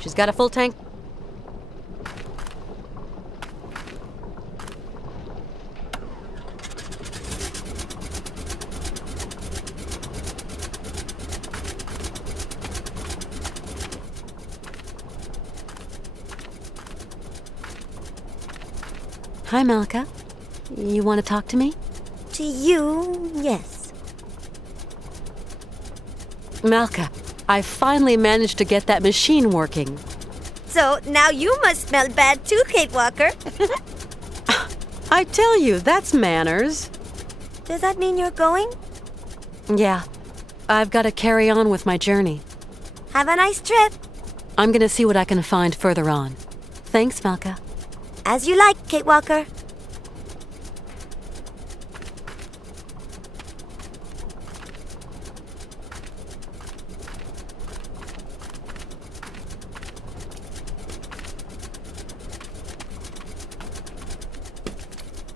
She's got a full tank. Hi, Malka. You want to talk to me? To you, yes. Malka, I finally managed to get that machine working. So now you must smell bad too, Kate Walker. I tell you, that's manners. Does that mean you're going? Yeah, I've got to carry on with my journey. Have a nice trip. I'm gonna see what I can find further on. Thanks, Malka. As you like, Kate Walker.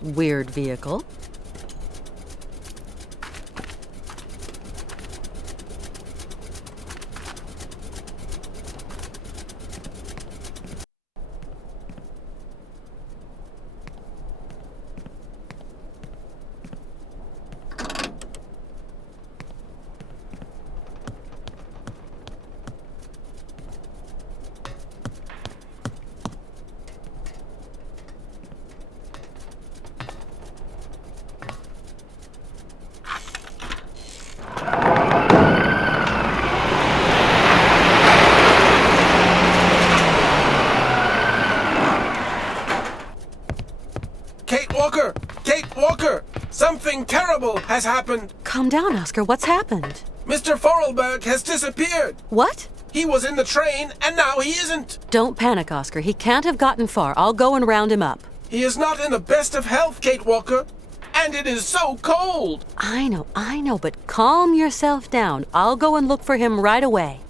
Weird vehicle. Kate Walker! Kate Walker! Something terrible has happened! Calm down, Oscar. What's happened? Mr. Forelberg has disappeared! What? He was in the train, and now he isn't! Don't panic, Oscar. He can't have gotten far. I'll go and round him up. He is not in the best of health, Kate Walker! And it is so cold! I know, but calm yourself down. I'll go and look for him right away.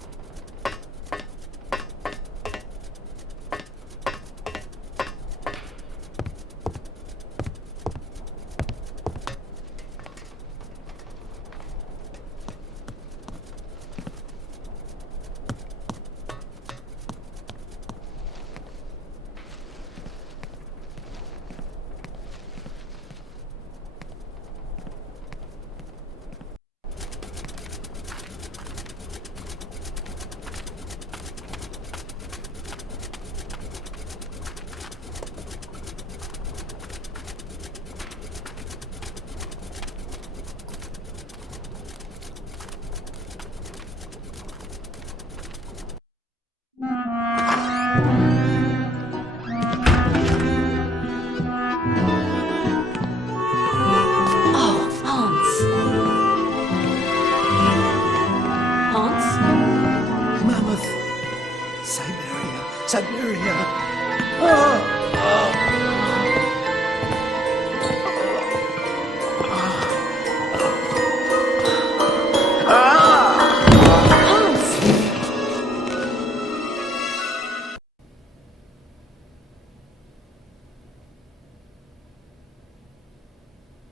Oh, Hans. Hans? Mammoth. Syberia. Syberia. Ah!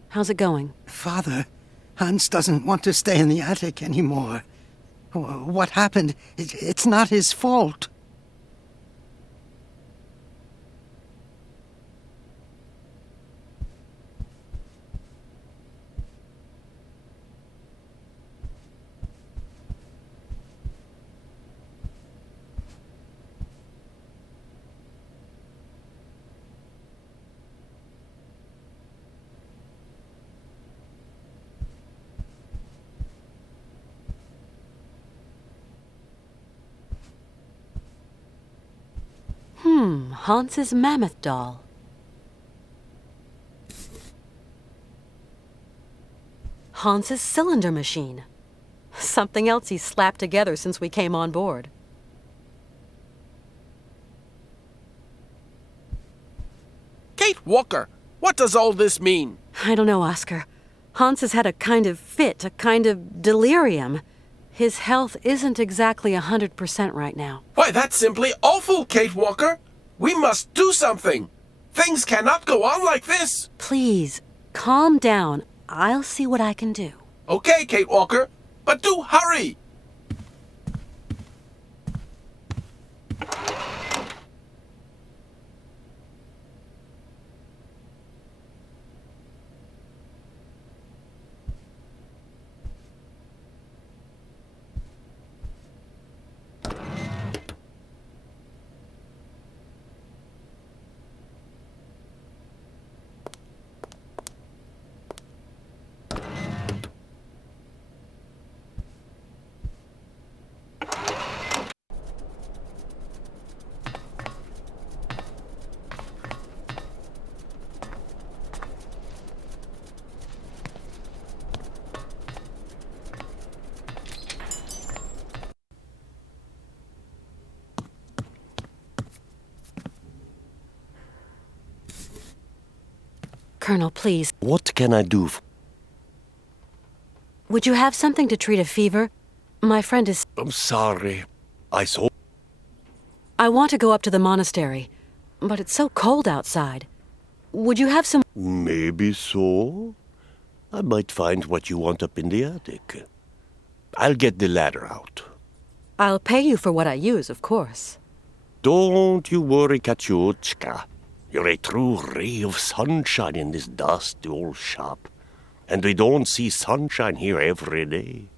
How's it going? Father, Hans doesn't want to stay in the attic anymore. What happened? It's not his fault. Hans's mammoth doll. Hans's cylinder machine. Something else he's slapped together since we came on board. Kate Walker! What does all this mean? I don't know, Oscar. Hans has had a kind of fit, a kind of delirium. His health isn't exactly 100% right now. Why, that's simply awful, Kate Walker! We must do something! Things cannot go on like this! Please, calm down. I'll see what I can do. Okay, Kate Walker, but do hurry! Colonel, please. What can I do? Would you have something to treat a fever? My friend is... I'm sorry. I saw... I want to go up to the monastery, but it's so cold outside. Would you have some... Maybe so. I might find what you want up in the attic. I'll get the ladder out. I'll pay you for what I use, of course. Don't you worry, Kachuchka. You're a true ray of sunshine in this dusty old shop. And we don't see sunshine here every day.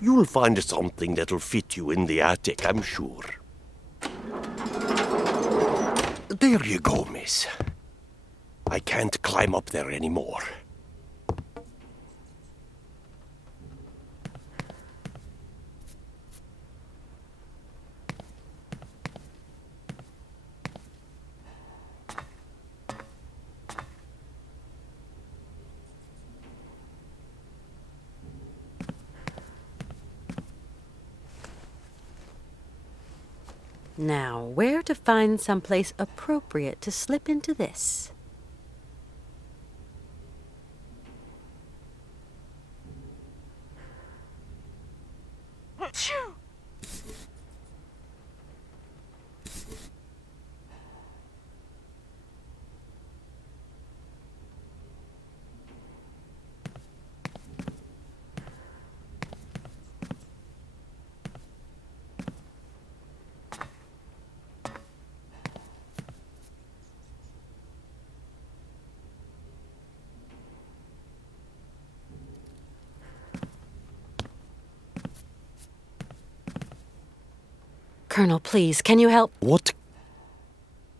You'll find something that'll fit you in the attic, I'm sure. There you go, miss. I can't climb up there anymore. Now, where to find someplace appropriate to slip into this? Colonel, please, can you help? What?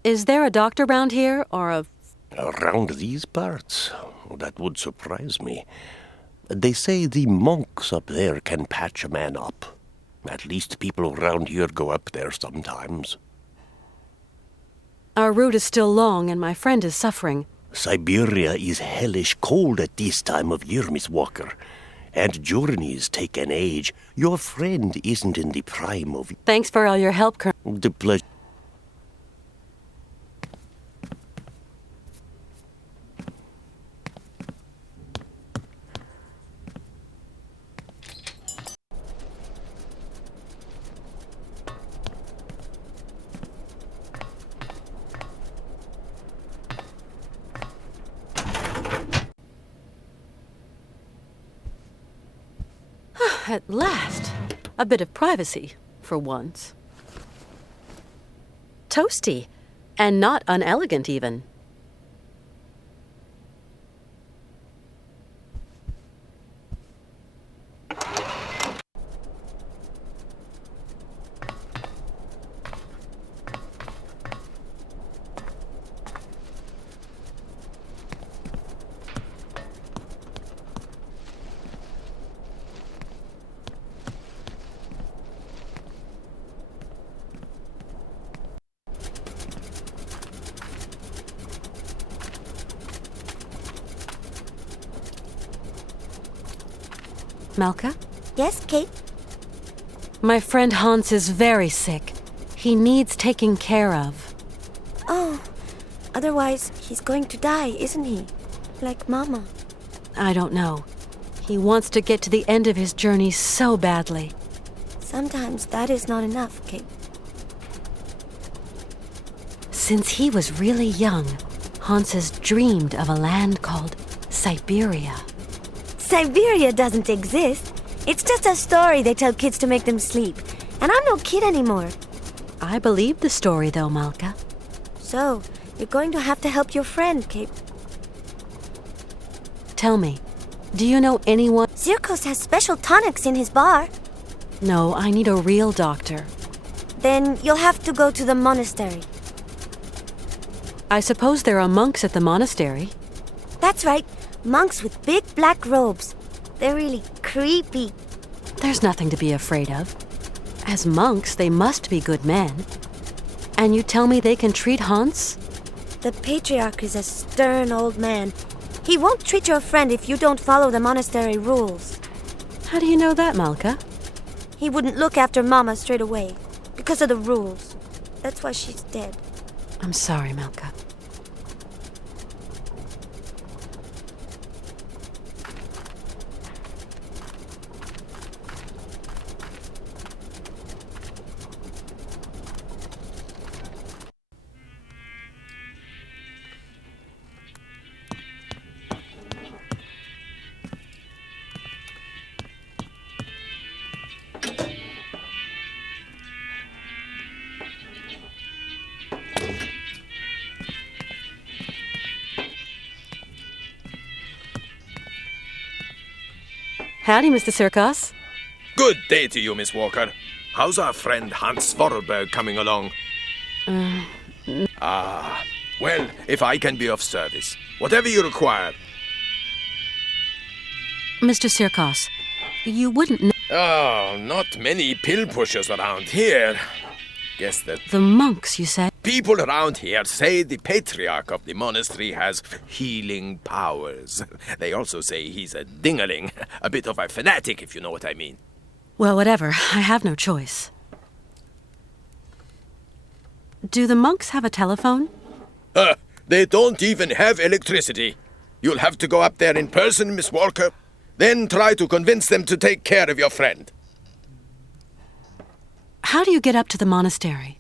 Is there a doctor around here, or a... Around these parts? That would surprise me. They say the monks up there can patch a man up. At least people around here go up there sometimes. Our route is still long, and my friend is suffering. Syberia is hellish cold at this time of year, Miss Walker. And journeys take an age. Your friend isn't in the prime of... Thanks for all your help, Colonel. The pleasure... At last, a bit of privacy, for once. Toasty, and not unelegant even. Malka? Yes, Kate? My friend Hans is very sick. He needs taking care of. Oh, otherwise he's going to die, isn't he? Like Mama. I don't know. He wants to get to the end of his journey so badly. Sometimes that is not enough, Kate. Since he was really young, Hans has dreamed of a land called Syberia. Syberia doesn't exist. It's just a story they tell kids to make them sleep. And I'm no kid anymore. I believe the story, though, Malka. So, you're going to have to help your friend, Kate. Tell me, do you know anyone... Zirkos has special tonics in his bar. No, I need a real doctor. Then you'll have to go to the monastery. I suppose there are monks at the monastery. That's right. Monks with big black robes. They're really creepy. There's nothing to be afraid of. As monks, they must be good men. And you tell me they can treat Hans? The patriarch is a stern old man. He won't treat your friend if you don't follow the monastery rules. How do you know that, Malka? He wouldn't look after Mama straight away because of the rules. That's why she's dead. I'm sorry, Malka. Howdy, Mr. Sirkos. Good day to you, Miss Walker. How's our friend Hans Vorarlberg coming along? Well, if I can be of service, whatever you require. Mr. Sirkos, you wouldn't know Oh, not many pill pushers around here. Guess that the monks, you said? people around here say the patriarch of the monastery has healing powers. They also say he's a dingaling, a bit of a fanatic, if you know what I mean. Well, whatever. I have no choice. Do the monks have a telephone? They don't even have electricity. You'll have to go up there in person, Miss Walker. Then try to convince them to take care of your friend. How do you get up to the monastery?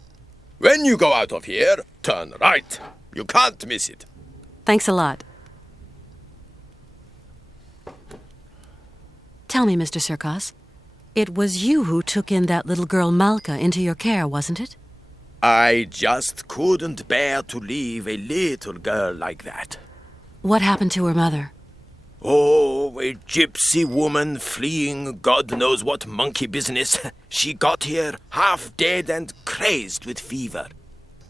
When you go out of here, turn right. You can't miss it. Thanks a lot. Tell me, Mr. Sirkos, it was you who took in that little girl Malka into your care, wasn't it? I just couldn't bear to leave a little girl like that. What happened to her mother? Oh, a gypsy woman fleeing God knows what monkey business. She got here half dead and crazed with fever.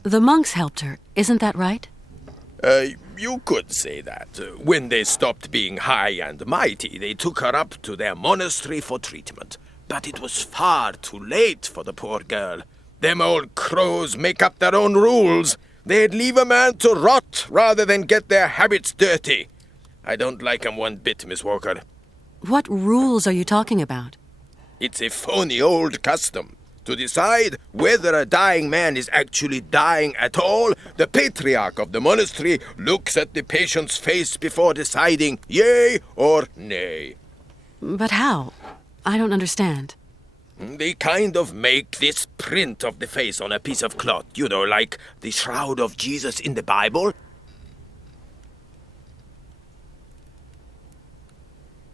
The monks helped her, isn't that right? You could say that. When they stopped being high and mighty, they took her up to their monastery for treatment. But it was far too late for the poor girl. Them old crows make up their own rules. They'd leave a man to rot rather than get their habits dirty. I don't like 'em one bit, Miss Walker. What rules are you talking about? It's a phony old custom. To decide whether a dying man is actually dying at all, the patriarch of the monastery looks at the patient's face before deciding yea or nay. But how? I don't understand. They kind of make this print of the face on a piece of cloth, you know, like the shroud of Jesus in the Bible.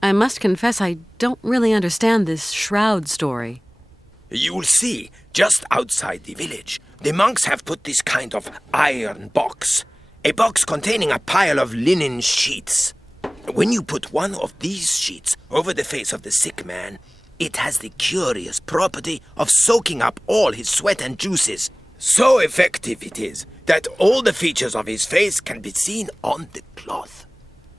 I must confess I don't really understand this shroud story. You'll see, just outside the village, the monks have put this kind of iron box. A box containing a pile of linen sheets. When you put one of these sheets over the face of the sick man, it has the curious property of soaking up all his sweat and juices. So effective it is that all the features of his face can be seen on the cloth.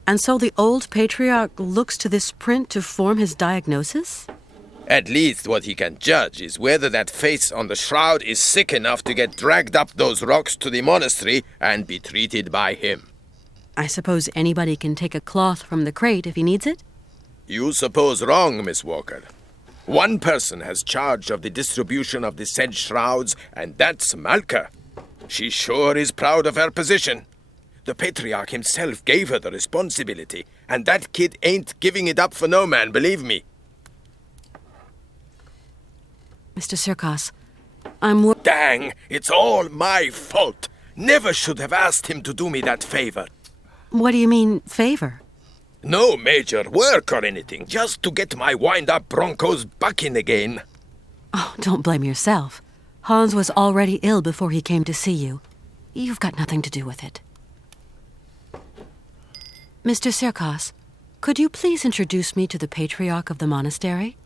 And so the old patriarch looks to this print to form his diagnosis? At least what he can judge is whether that face on the shroud is sick enough to get dragged up those rocks to the monastery and be treated by him. I suppose anybody can take a cloth from the crate if he needs it? You suppose wrong, Miss Walker. One person has charge of the distribution of the said shrouds, and that's Malka. She sure is proud of her position. The patriarch himself gave her the responsibility, and that kid ain't giving it up for no man, believe me. Mr. Sirkos, Dang, it's all my fault. Never should have asked him to do me that favor. What do you mean, favor? No major work or anything, just to get my wind-up Broncos bucking again. Oh, don't blame yourself. Hans was already ill before he came to see you. You've got nothing to do with it. Mr. Sirkos, could you please introduce me to the patriarch of the monastery?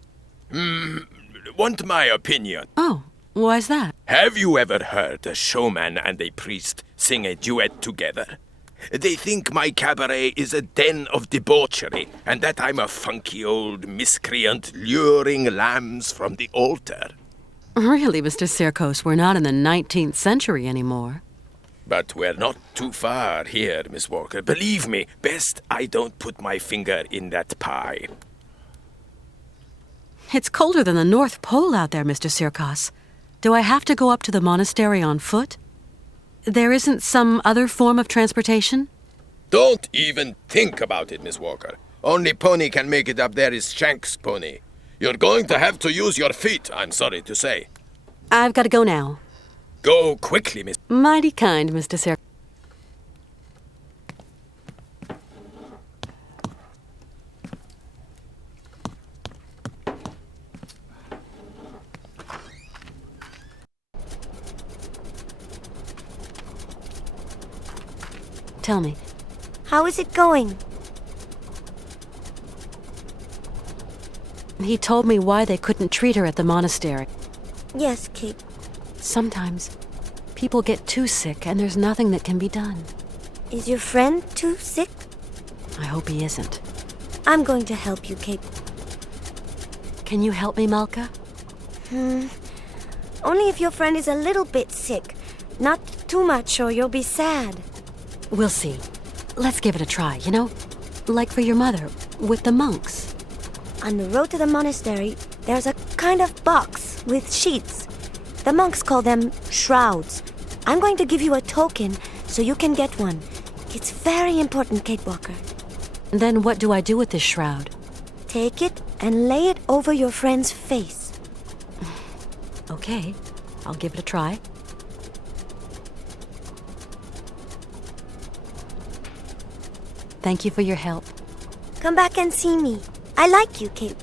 Want my opinion? Oh, why's that? Have you ever heard a showman and a priest sing a duet together? They think my cabaret is a den of debauchery, and that I'm a funky old miscreant luring lambs from the altar. Really, Mr. Sirkos, we're not in the 19th century anymore. But we're not too far here, Miss Walker. Believe me, best I don't put my finger in that pie. It's colder than the North Pole out there, Mr. Sirkos. Do I have to go up to the monastery on foot? There isn't some other form of transportation? Don't even think about it, Miss Walker. Only pony can make it up there is Shank's pony. You're going to have to use your feet, I'm sorry to say. I've got to go now. Go quickly, Miss... Mighty kind, Mr. Sir. Tell me, How is it going? he told me why they couldn't treat her at the monastery. Yes, Kate. Sometimes people get too sick and there's nothing that can be done. Is your friend too sick? I hope he isn't. I'm going to help you, Kate. Can you help me, Malka? Only if your friend is a little bit sick. Not too much or you'll be sad. We'll see. Let's give it a try, you know? Like for your mother, with the monks. On the road to the monastery, there's a kind of box with sheets. The monks call them shrouds. I'm going to give you a token so you can get one. It's very important, Kate Walker. Then what do I do with this shroud? Take it and lay it over your friend's face. Okay, I'll give it a try. Thank you for your help. Come back and see me. I like you, Kate.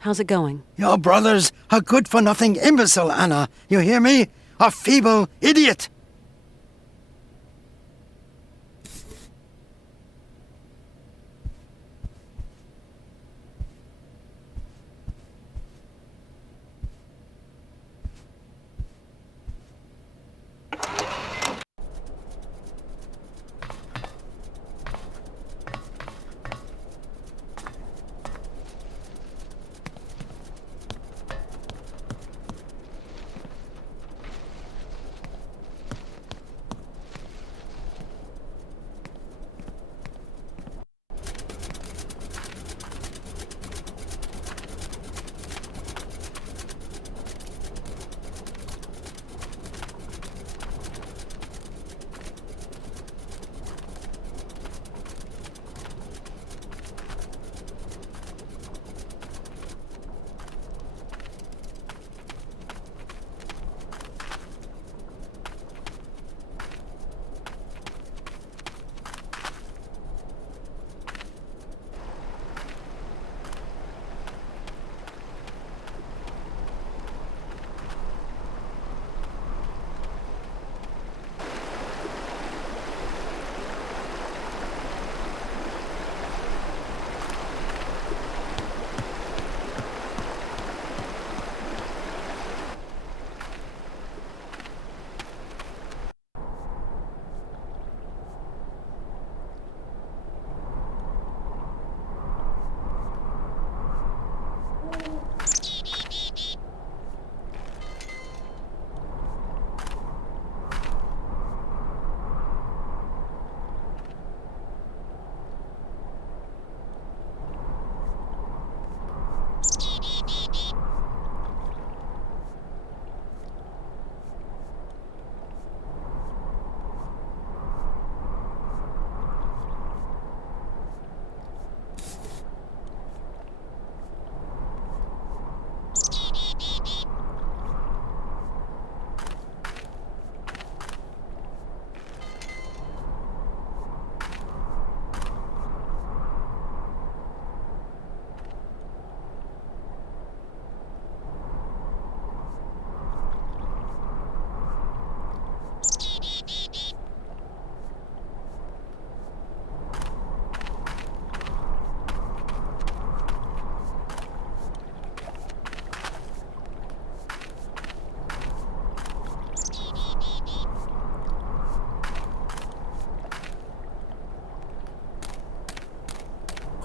How's it going? Your brother's a good-for-nothing imbecile, Anna. You hear me? A feeble idiot.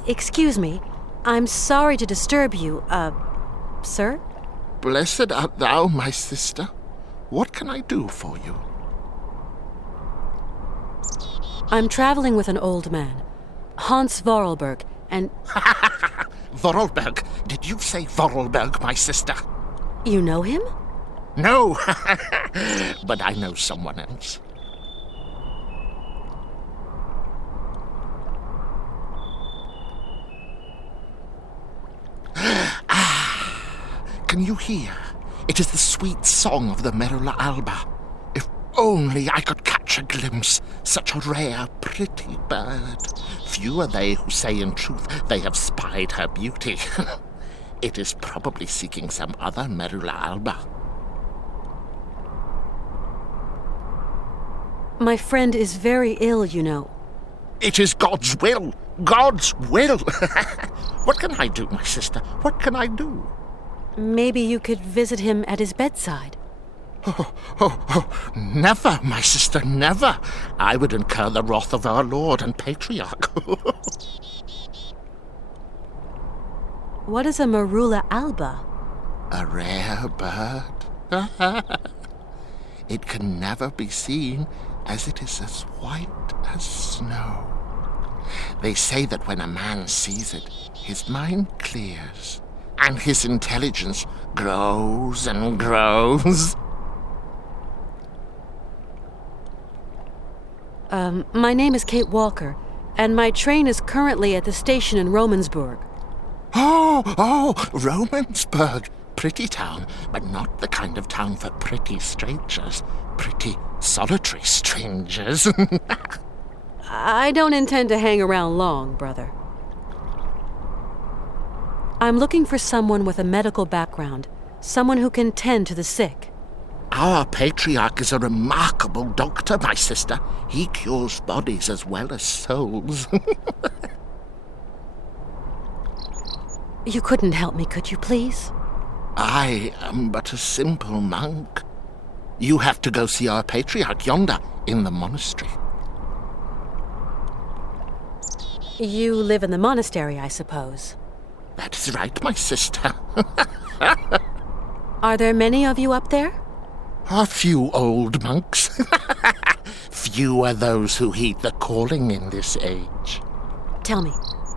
Excuse me. I'm sorry to disturb you, sir? Blessed art thou, my sister. What can I do for you? I'm traveling with an old man, Hans Vorarlberg, and Vorarlberg. Did you say Vorarlberg, my sister? you know him? No, but I know someone else. Can you hear? It is the sweet song of the Merula alba. If only I could catch a glimpse, such a rare, pretty bird. Few are they who say in truth they have spied her beauty. It is probably seeking some other Merula alba. My friend is very ill, you know. It is God's will. God's will. What can I do, my sister? What can I do? Maybe you could visit him at his bedside. Never, my sister, never. I would incur the wrath of our Lord and Patriarch. What is a Merula alba? A rare bird. It can never be seen, as it is as white as snow. They say that when a man sees it, his mind clears, and his intelligence grows and grows. My name is Kate Walker, and my train is currently at the station in Romansburg. Oh, Romansburg. Pretty town, but not the kind of town for pretty strangers. Pretty solitary strangers. I don't intend to hang around long, brother. I'm looking for someone with a medical background, someone who can tend to the sick. Our patriarch is a remarkable doctor, my sister. He cures bodies as well as souls. You couldn't help me, could you, please? I am but a simple monk. You have to go see our patriarch yonder in the monastery. You live in the monastery, I suppose. That is right, my sister. Are there many of you up there? A few old monks. Few are those who heed the calling in this age. Tell me,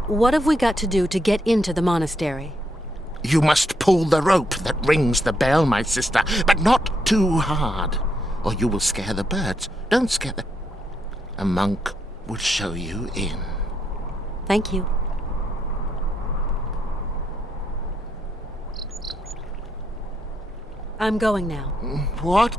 what have we got to do to get into the monastery? You must pull the rope that rings the bell, my sister, but not too hard, or you will scare the birds. Don't scare them. A monk will show you in. Thank you. I'm going now. What?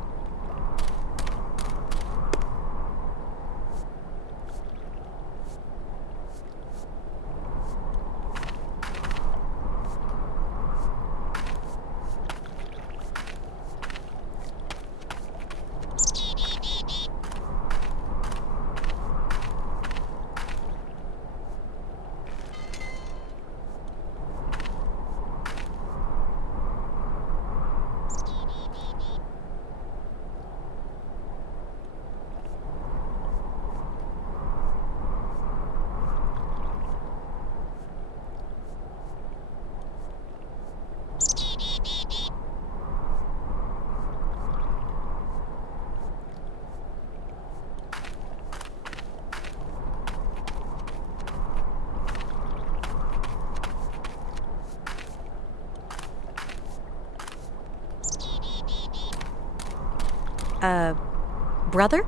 Brother?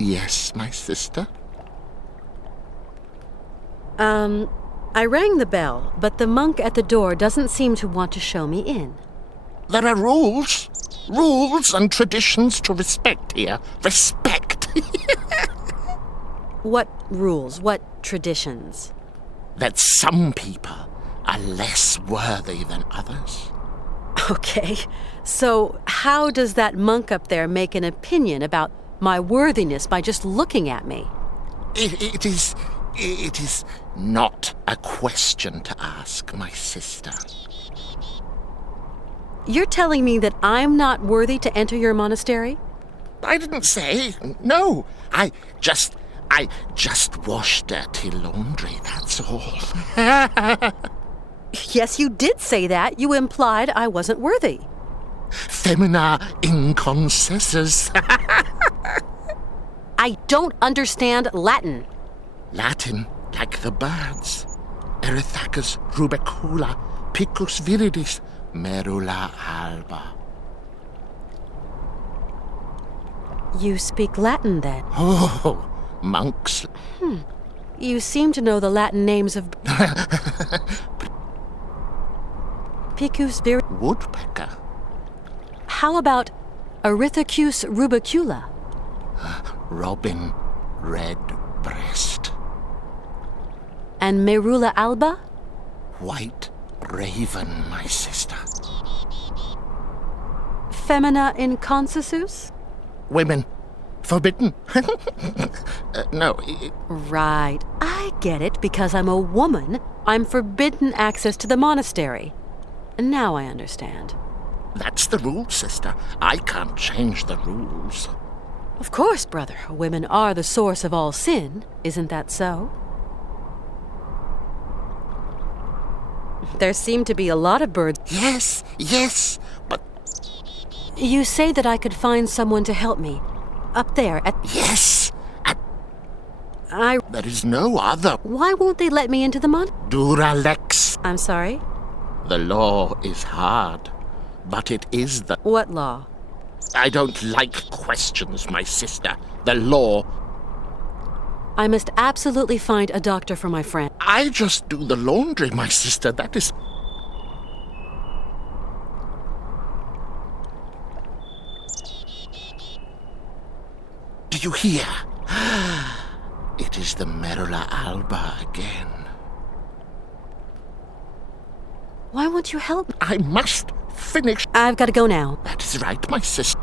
Yes, my sister? I rang the bell, but the monk at the door doesn't seem to want to show me in. There are rules. Rules and traditions to respect here. Respect. What rules? What traditions? That some people are less worthy than others. Okay, so how does that monk up there make an opinion about my worthiness by just looking at me? It is not a question to ask, my sister. You're telling me that I'm not worthy to enter your monastery? I didn't say. No. I I just wash dirty laundry, that's all. Yes, you did say that. You implied I wasn't worthy. Femina inconcessus. I don't understand Latin. Latin, like the birds. Erythacus rubecula, picus viridis, merula alba. You speak Latin, then? Oh, monks. You seem to know the Latin names of Picus vir... Woodpecker. How about Erythacus rubicula? Robin redbreast. And Merula alba? White raven, my sister. Femina inconcessus? Women. Forbidden. No. Right. I get it. Because I'm a woman, I'm forbidden access to the monastery. Now I understand. That's the rule, sister. I can't change the rules. Of course, brother. Women are the source of all sin. Isn't that so? There seem to be a lot of birds. Yes, but You say that I could find someone to help me. Up there at... yes, I... there is no other. Why won't they let me into the mon... Dura lex. I'm sorry? The law is hard, but it is the... What law? I don't like questions, my sister. The law. I must absolutely find a doctor for my friend. I just do the laundry, my sister. That is... Do you hear? It is the Merula alba again. Why won't you help me? I must finish. I've got to go now. That is right, my sister.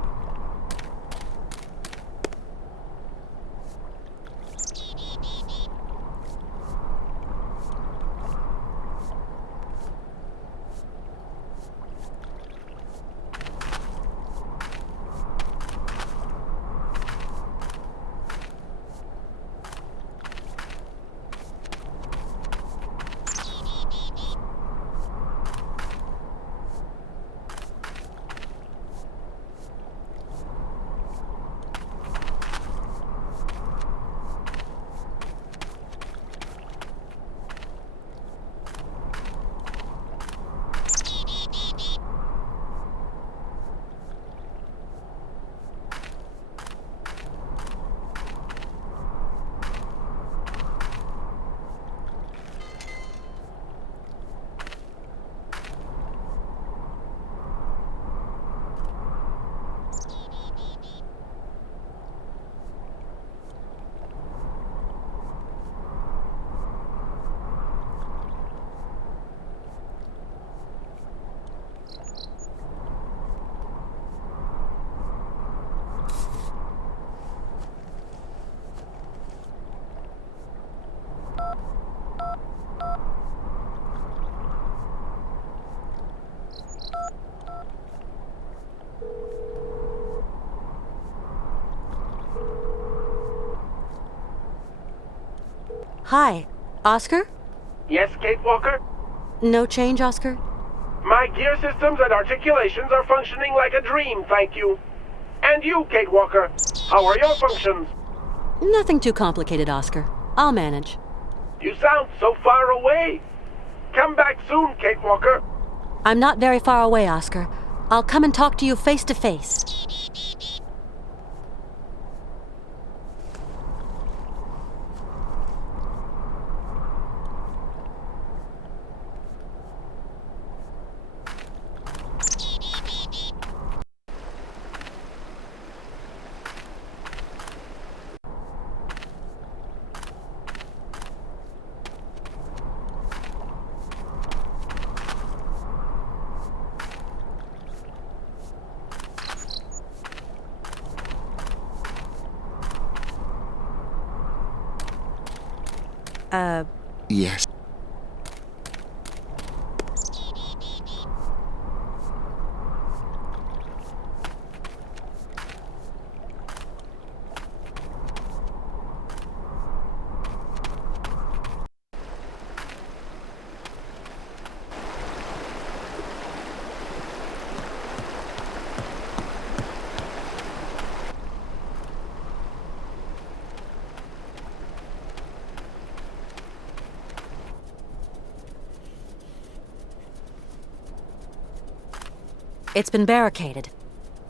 Hi. Oscar? Yes, Kate Walker? No change, Oscar? My gear systems and articulations are functioning like a dream, thank you. And you, Kate Walker, how are your functions? Nothing too complicated, Oscar. I'll manage. You sound so far away. Come back soon, Kate Walker. I'm not very far away, Oscar. I'll come and talk to you face to face. Yes. It's been barricaded.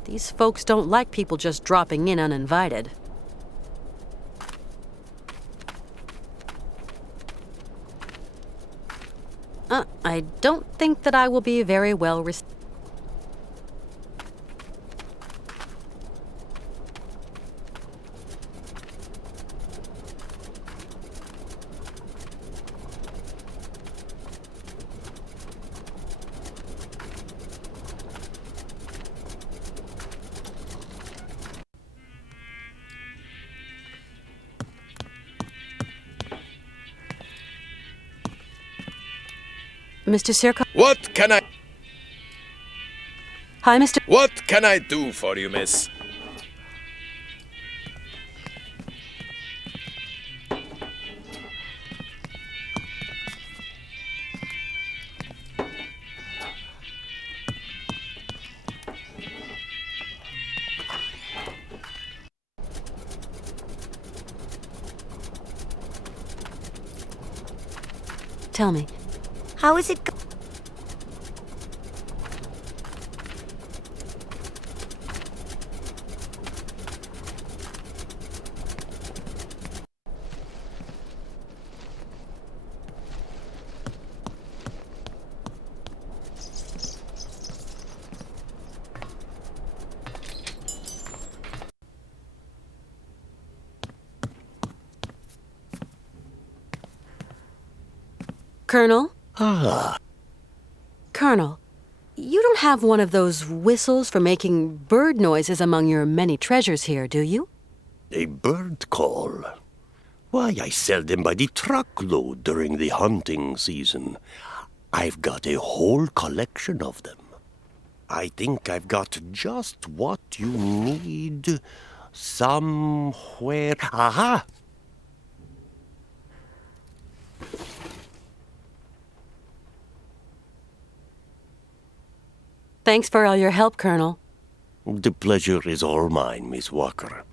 These folks don't like people just dropping in uninvited. I don't think that I will be very well received. Mr. Sirkon? What can I... Hi, Mr. What can I do for you, miss? Tell me. How is it Colonel? Ah, Colonel, you don't have one of those whistles for making bird noises among your many treasures here, do you? a bird call. Why, I sell them by the truckload during the hunting season. I've got a whole collection of them. I think I've got just what you need somewhere. Aha! Thanks for all your help, Colonel. The pleasure is all mine, Miss Walker.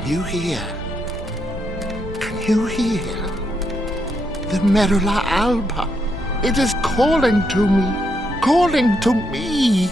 Can you hear? Can you hear? The Merula alba. It is calling to me. Calling to me.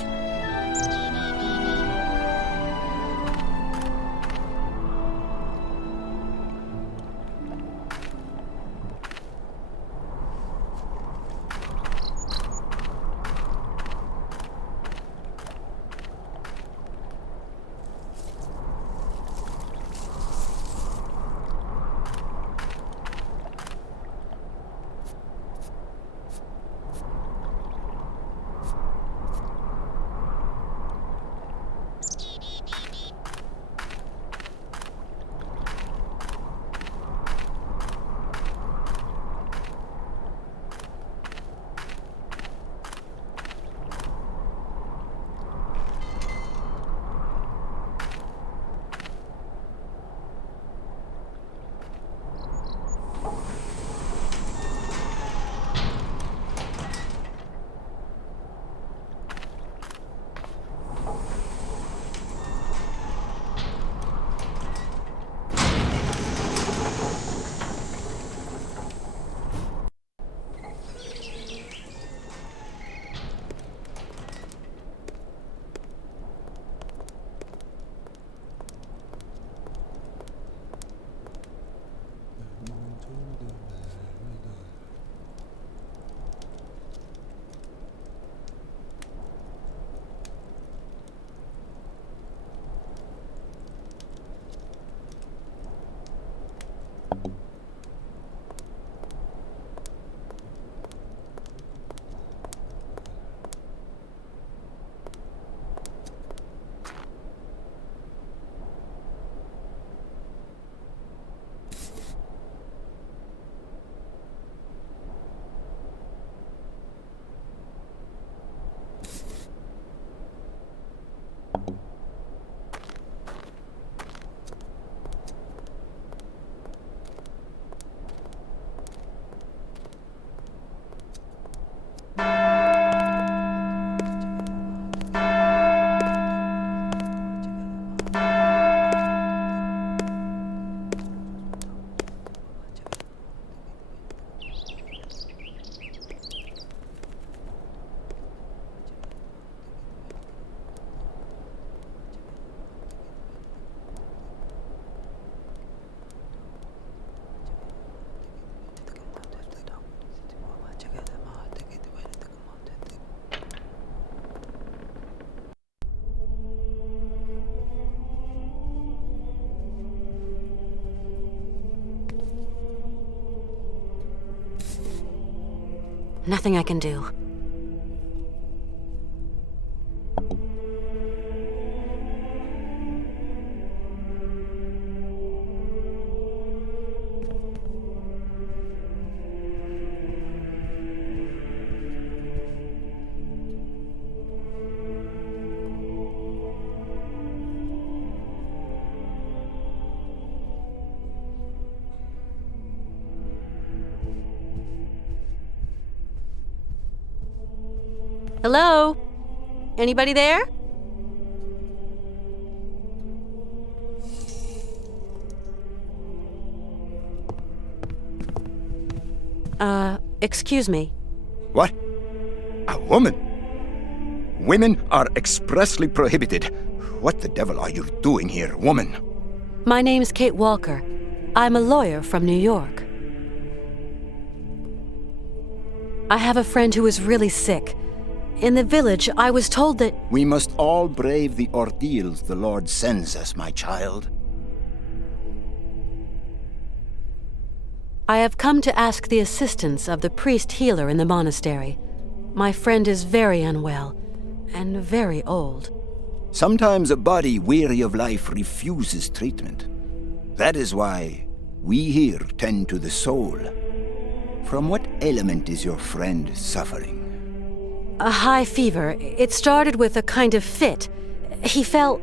Nothing I can do. Hello? Anybody there? Excuse me. What? A woman? Women are expressly prohibited. What the devil are you doing here, woman? My name's Kate Walker. I'm a lawyer from New York. I have a friend who is really sick. In the village, I was told that... We must all brave the ordeals the Lord sends us, my child. I have come to ask the assistance of the priest healer in the monastery. My friend is very unwell and very old. Sometimes a body weary of life refuses treatment. That is why we here tend to the soul. From what ailment is your friend suffering? A high fever. It started with a kind of fit. He felt...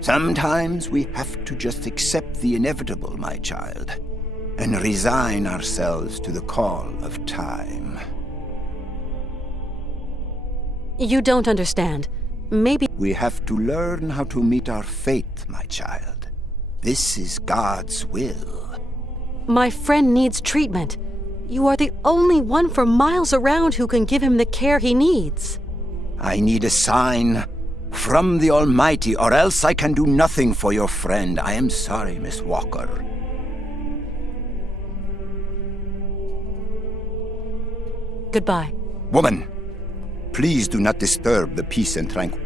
Sometimes we have to just accept the inevitable, my child, and resign ourselves to the call of time. You don't understand. Maybe... We have to learn how to meet our fate, my child. This is God's will. My friend needs treatment. You are the only one for miles around who can give him the care he needs. I need a sign from the Almighty, or else I can do nothing for your friend. I am sorry, Miss Walker. Goodbye. Woman, please do not disturb the peace and tranquility.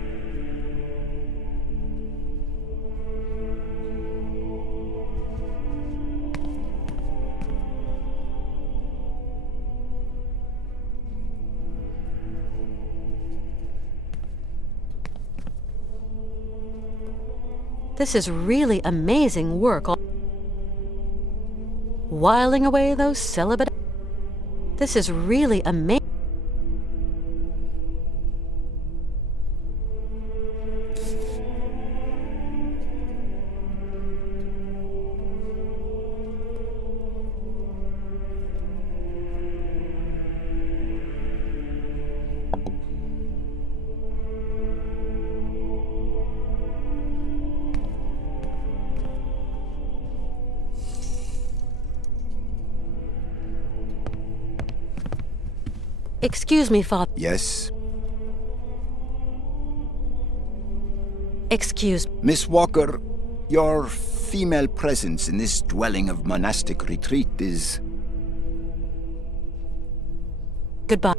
This is really amazing work. Whiling away those celibate... This is really amazing. Excuse me, Father. Yes? Excuse... Miss Walker, your female presence in this dwelling of monastic retreat is... Goodbye.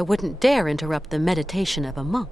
I wouldn't dare interrupt the meditation of a monk.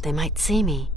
They might see me.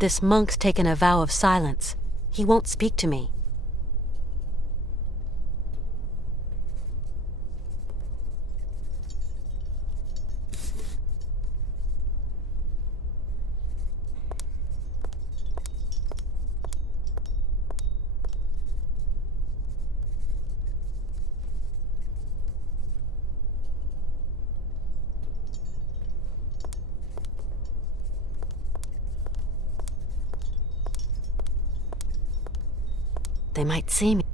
This monk's taken a vow of silence. He won't speak to me. They might see me.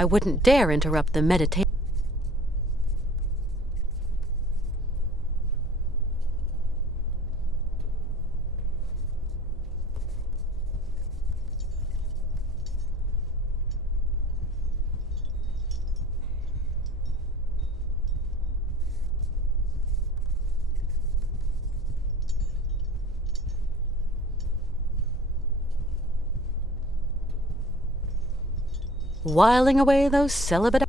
I wouldn't dare interrupt the meditation. Whiling away those celibate.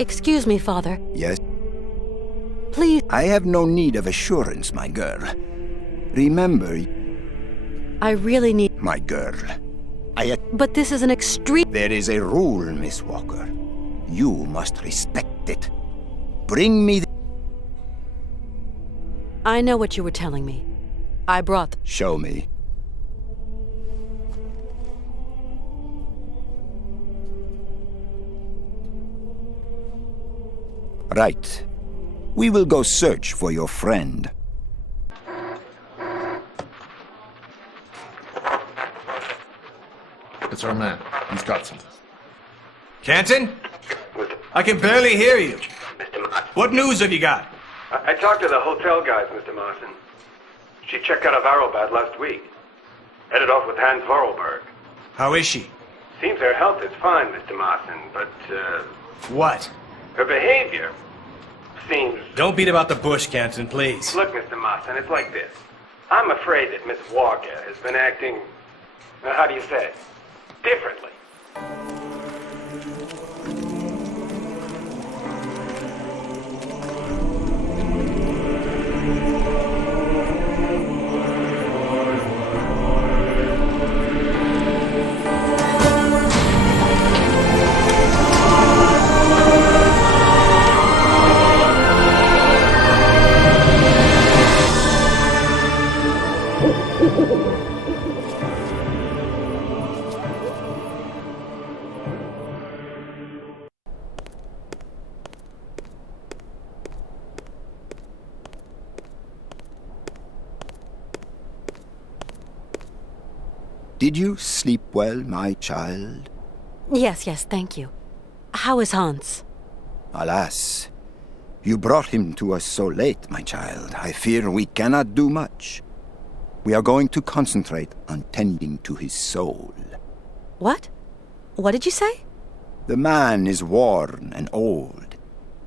Excuse me, Father. Yes? Please. I have no need of assurance, my girl. Remember, I really need... my girl, But this is an extreme... there is a rule, Miss Walker. You must respect it. Bring me the... I know what you were telling me. I brought... Show me. Right. We will go search for your friend. It's our man. He's got something. Canton? I can barely hear you. What news have you got? I talked to the hotel guys, Mr. Marson. She checked out of Arrowbad last week. Headed off with Hans Vorarlberg. How is she? Seems her health is fine, Mr. Marson, but, What? her behavior seems... Don't beat about the bush, Canton, please. Look, Mr. Marson, it's like this. I'm afraid that Miss Walker has been acting, how do you say, differently. Did you sleep well, my child? Yes, thank you. How is Hans? Alas, you brought him to us so late, my child. I fear we cannot do much. We are going to concentrate on tending to his soul. What? What did you say? The man is worn and old.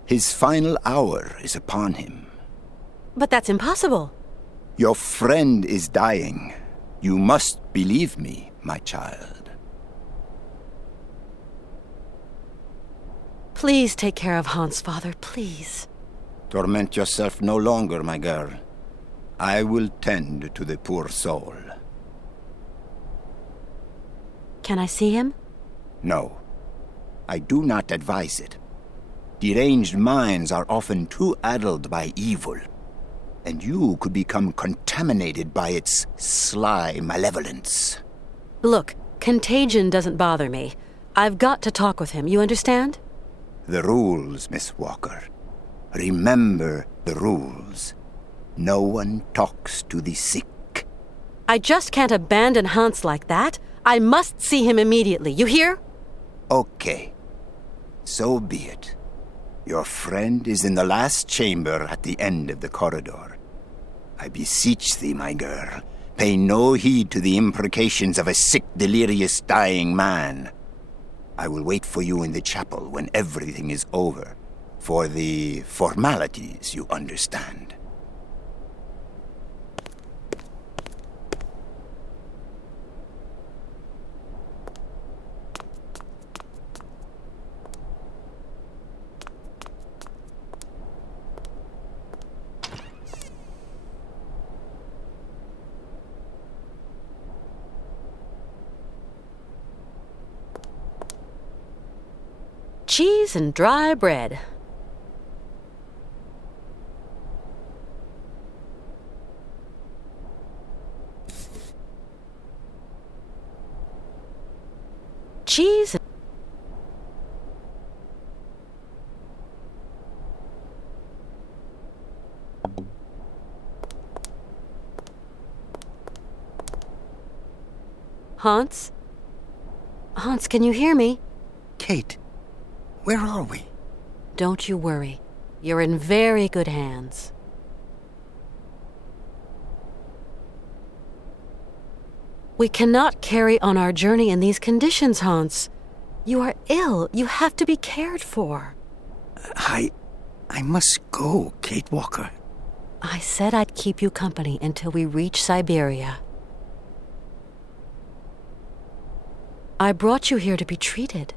His final hour is upon him. But that's impossible. Your friend is dying. You must believe me, my child. Please take care of Hans, Father, please. Torment yourself no longer, my girl. I will tend to the poor soul. Can I see him? No, I do not advise it. Deranged minds are often too addled by evil, and you could become contaminated by its sly malevolence. Look, contagion doesn't bother me. I've got to talk with him, you understand? The rules, Miss Walker. Remember the rules. No one talks to the sick. I just can't abandon Hans like that. I must see him immediately, you hear? Okay. So be it. Your friend is in the last chamber at the end of the corridor. I beseech thee, my girl, pay no heed to the imprecations of a sick, delirious, dying man. I will wait for you in the chapel when everything is over. For the formalities, you understand. Cheese and dry bread. Cheese. Hans? Hans, can you hear me? Kate, where are we? Don't you worry. You're in very good hands. We cannot carry on our journey in these conditions, Hans. You are ill. You have to be cared for. I must go, Kate Walker. I said I'd keep you company until we reach Syberia. I brought you here to be treated.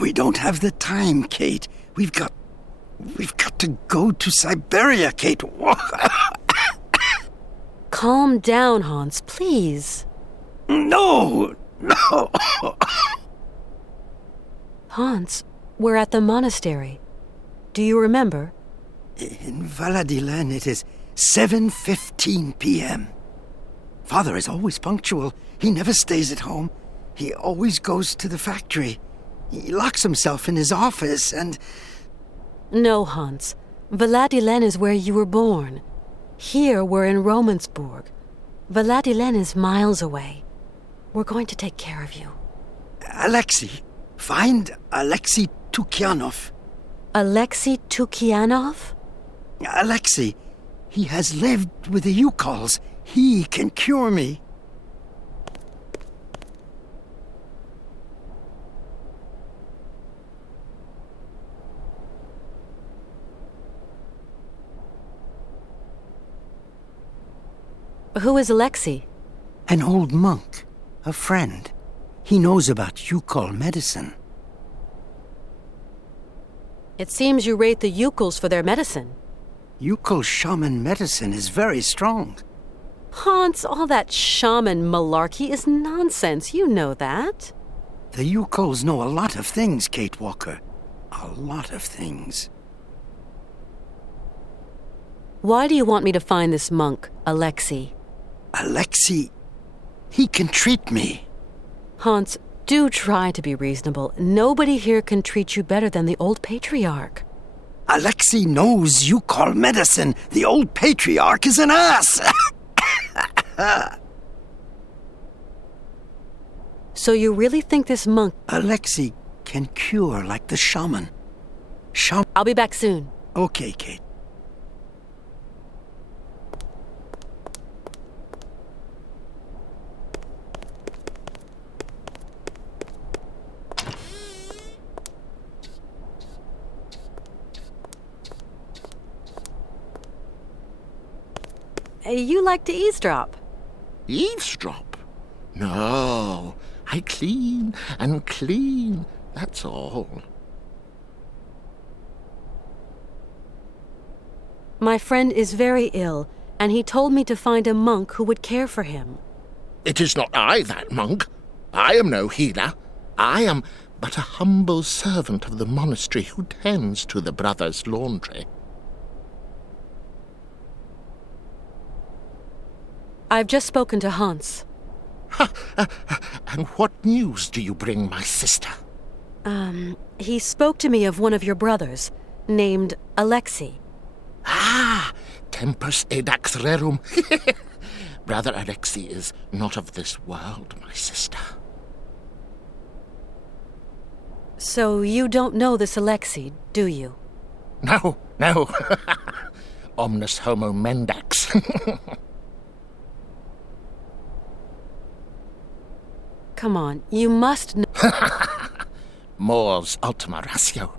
We don't have the time, Kate. We've got to go to Syberia, Kate Walker. Calm down, Hans, please. No! Hans, we're at the monastery. Do you remember? In Valadilen, it is 7:15 p.m. Father is always punctual. He never stays at home. He always goes to the factory. He locks himself in his office and... No, Hans. Valadilen is where you were born. Here we're in Romansburg. Valadilen is miles away. We're going to take care of you. Alexei. Find Alexei Tukyanov. Alexei Tukyanov? Alexei. He has lived with the Yukols. He can cure me. Who is Alexei? An old monk. A friend. He knows about Yukol medicine. It seems you rate the Yukols for their medicine. Yukol shaman medicine is very strong. Hans, all that shaman malarkey is nonsense. You know that. The Yukols know a lot of things, Kate Walker. A lot of things. Why do you want me to find this monk, Alexei? Alexei, he can treat me. Hans, do try to be reasonable. Nobody here can treat you better than the old patriarch. Alexei knows Yukol medicine. The old patriarch is an ass. So you really think this monk... Alexei can cure like the shaman. I'll be back soon. Okay, Kate. You like to eavesdrop. Eavesdrop? No, I clean and clean, that's all. My friend is very ill, and he told me to find a monk who would care for him. It is not I, that monk. I am no healer. I am but a humble servant of the monastery who tends to the brothers' laundry. I've just spoken to Hans. And what news do you bring, my sister? He spoke to me of one of your brothers, named Alexei. Ah, tempus edax rerum. Brother Alexei is not of this world, my sister. So you don't know this Alexei, do you? No. Omnis homo mendax. Come on, you must know... Mors ultima ratio.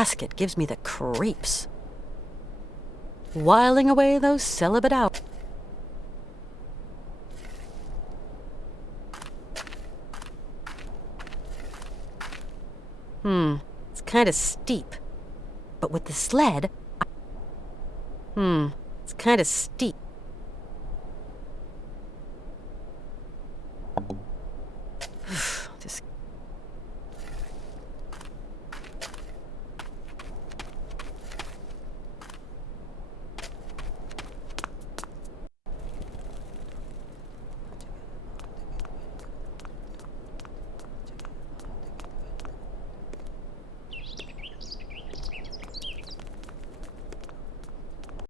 casket gives me the creeps. Whiling away those celibate hours. It's kind of steep. But with the sled... it's kind of steep.